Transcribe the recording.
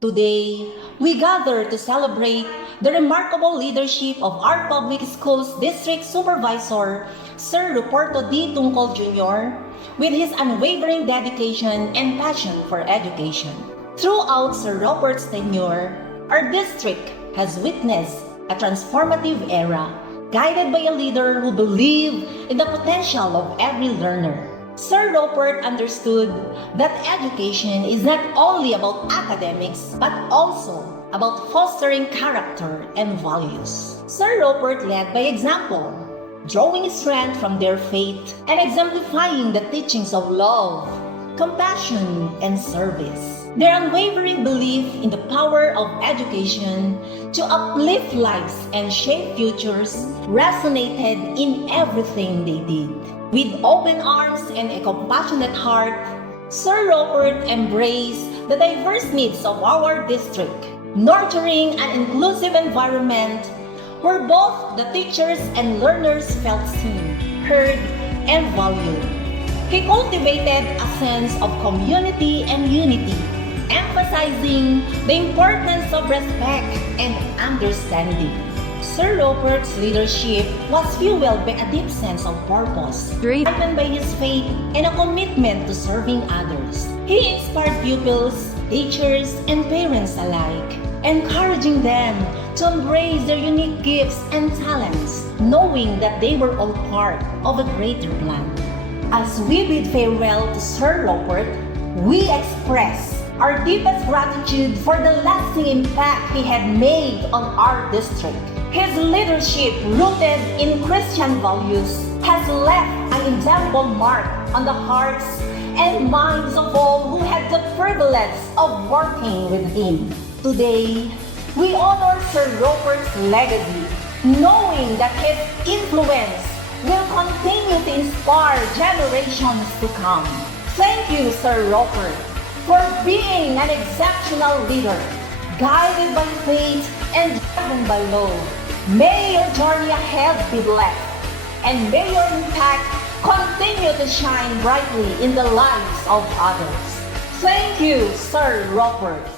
Today, we gather to celebrate the remarkable leadership of our public schools district supervisor, Sir Ruperto D. Tungkol Jr., with his unwavering dedication and passion for education. Throughout Sir Rupert's tenure, our district has witnessed a transformative era, guided by a leader who believed in the potential of every learner. Sir Rupert understood that education is not only about academics but also about fostering character and values. Sir Rupert led by example, drawing strength from their faith and exemplifying the teachings of love, compassion, and service. Their unwavering belief in the power of education to uplift lives and shape futures resonated in everything they did. With open arms and a compassionate heart, Sir Rupert embraced the diverse needs of our district, nurturing an inclusive environment where both the teachers and learners felt seen, heard, and valued. He cultivated a sense of community and unity, emphasizing the importance of respect and understanding. Sir Rupert's leadership was fueled by a deep sense of purpose, driven by his faith and a commitment to serving others. He inspired pupils, teachers, and parents alike, encouraging them to embrace their unique gifts and talents, knowing that they were all part of a greater plan. As we bid farewell to Sir Rupert, we express our deepest gratitude for the lasting impact he had made on our district. His leadership, rooted in Christian values, has left an indelible mark on the hearts and minds of all who had the privilege of working with him. Today, we honor Sir Rupert's legacy, knowing that his influence will continue to inspire generations to come. Thank you, Sir Rupert, for being an exceptional leader, guided by faith and driven by love. May your journey ahead be blessed, and may your impact continue to shine brightly in the lives of others. Thank you, Sir Rupert.